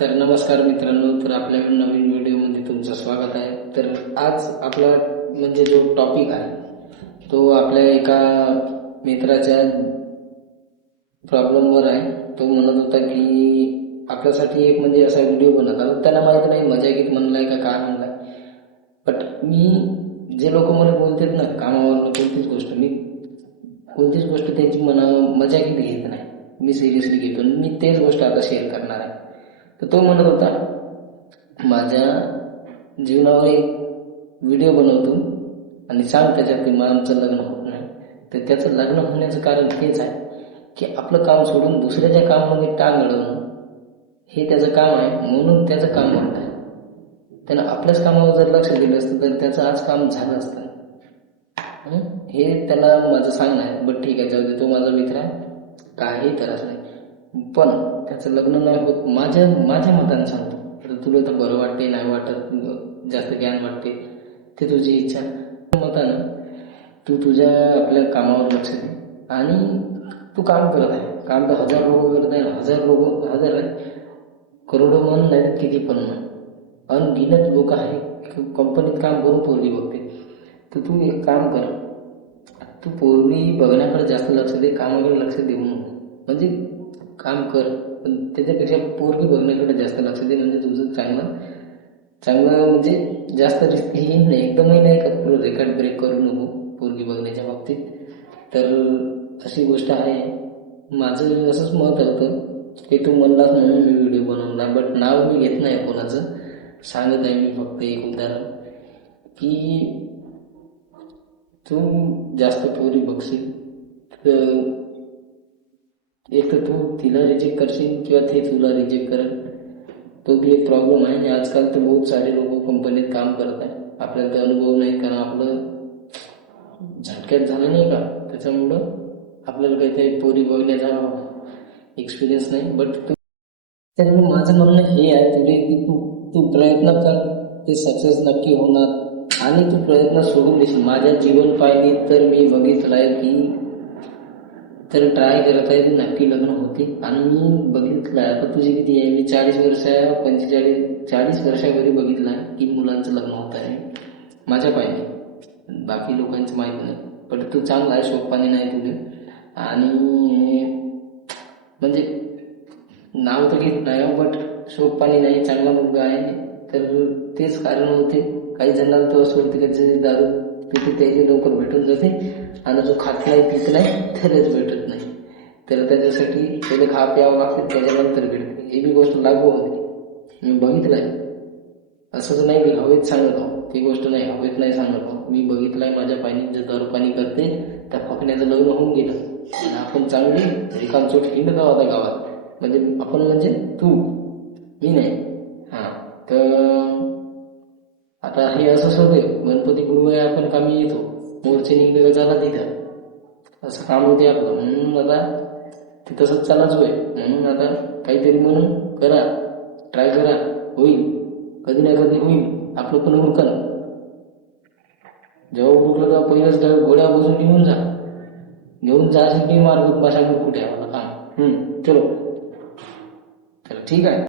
तर नमस्कार मित्रांनो तर आपल्या नवीन व्हिडिओमध्ये तुमचं स्वागत आहे. तर आज आपला म्हणजे जो टॉपिक आहे तो आपल्या एका मित्राच्या प्रॉब्लेमवर आहे. तो म्हणत होता की आपल्यासाठी एक म्हणजे असा व्हिडिओ बनत आला त्याला माहीत नाही मजा गीत म्हणलाय का काय म्हणलाय. बट मी जे लोक मला बोलतात ना कामावर कोणतीच गोष्ट मी कोणतीच गोष्ट त्यांची मना मजा गीत घेत नाही. मी सिरियसली घेतो. आणि मी तेच गोष्ट आता शेअर करणार आहे. तर तो म्हणत होता माझ्या जीवनावर एक व्हिडिओ बनवतो आणि सांग त्याच्यात की मला आमचं लग्न होत नाही. तर त्याचं लग्न होण्याचं कारण हेच आहे की आपलं काम सोडून दुसऱ्याच्या कामामध्ये टांग अडवणं हे त्याचं काम आहे म्हणून त्याचं काम म्हणत आहे. त्यानं आपल्याच कामावर जर लक्ष दिलं असतं तर त्याचं आज काम झालं असतं. हे? त्याला माझं सांगणं आहे. बट ठीक आहे. जाऊ दे. तो माझा मित्र आहे. काही त्रास नाही. पण त्याचं लग्न नाही होत. माझ्या माझ्या मताने सांगतो. तर तुला तर बरं वाटते नाही वाटत जास्त ज्ञान वाटते ते तुझी इच्छा. मतानं तू तुझ्या आपल्या कामावर लक्ष दे. आणि तू काम करत आहे. काम तर हजार लोक करत आहे हजार लोक हजार आहे. करोडो मन नाही किती पण नाही अनगिनत लोक आहे. कंपनीत काम करून पोरगी बघते. तर तू एक काम कर. तू पोरगी बघण्याकडे जास्त लक्ष दे कामाकडे लक्ष देऊ नको. म्हणजे काम कर पण त्याच्यापेक्षा पोरगी बघण्याकडे जास्त लक्ष दे म्हणजे तुझं चांगलं चांगलं म्हणजे जास्त रिस्क हे नाही. एकदमही नाही का रेकॉर्ड ब्रेक करू नको पोरगी बघण्याच्या बाबतीत. तर अशी गोष्ट आहे. माझं असंच मत होतं की तू म्हणलास म्हणून मी व्हिडिओ बनवला बट नाव मी घेत नाही कोणाचं. सांगत आहे मी फक्त एक उदाहरण की तू जास्त पोरी बघशील तर एक तर तू तिला रिजेक्ट करशील किंवा ते तुला रिजेक्ट करेल. तो बी एक प्रॉब्लेम आहे आणि आजकाल तर बहुत सारे लोक कंपनीत काम करत आहे. आपल्याला तर अनुभव नाही कारण आपलं झटक्यात झालं नाही का? त्याच्यामुळं आपल्याला काहीतरी पोरी बघण्याचा एक्सपिरियन्स नाही बट तू त्यामुळे माझं म्हणणं हे आहे तुझे की तू तू प्रयत्न कर ते सक्सेस नक्की होणार. आणि तू प्रयत्न सोडून देशील. माझ्या जीवन पाहिली तर मी बघितलं आहे की तर ट्राय करत आहे नक्की लग्न होते. आणि मी बघितलं आहे आता तुझी किती आहे? मी चाळीस वर्ष पंचेचाळीस चाळीस वर्षावरी बघितलं आहे की मुलांचं लग्न होत आहे. माझ्या पाहिजे बाकी लोकांचं माहीत नाही. पण तू चांगला आहे शोकपाणी नाही तुझे. आणि म्हणजे नाव तर घेत नाही हो, बट शोकपाणी नाही चांगला मुलगा आहे. तर तेच कारण होते. काही जणांना तो असं होते की दारू. तिथे त्याची लवकर भेटून जाते आणि जो खात नाही पित नाही त्यालाच भेटत नाही. तर त्याच्यासाठी त्याला खा प्यावं लागते त्याच्यानंतर भेटते. म्हणजे हे बी गोष्ट लागू होती. मी बघितलं आहे असंच नाही की हवेत सांगत. आहो ती गोष्ट नाही हवेत नाही सांगत. आहो मी बघितलं आहे माझ्या पाणी जे दारू पाणी करते. त्या फकण्याचं लग्न होऊन गेलं. आणि आपण चांगली रिकामचोट हिंड गाव आता गावात. म्हणजे आपण म्हणजे तू. मी नाही. हां. तर आता हे असंच होते गणपती गुरुवारी आपण कामी येतो. मोर्चे निघले झाला तिथं. असं काम होते आपलं. म्हणून आता ते तसंच चालाच होय म्हणून आता काहीतरी म्हणून करा. ट्राय करा. होईल. कधी ना कधी होईल. आपलं पण उरकन जेव्हा उरकलं तेव्हा पहिलंच काय गोळ्या बसून घेऊन जा. घेऊन जा की मार्ग बसायला कुठे आहे आपलं काम. चलो. तर ठीक आहे.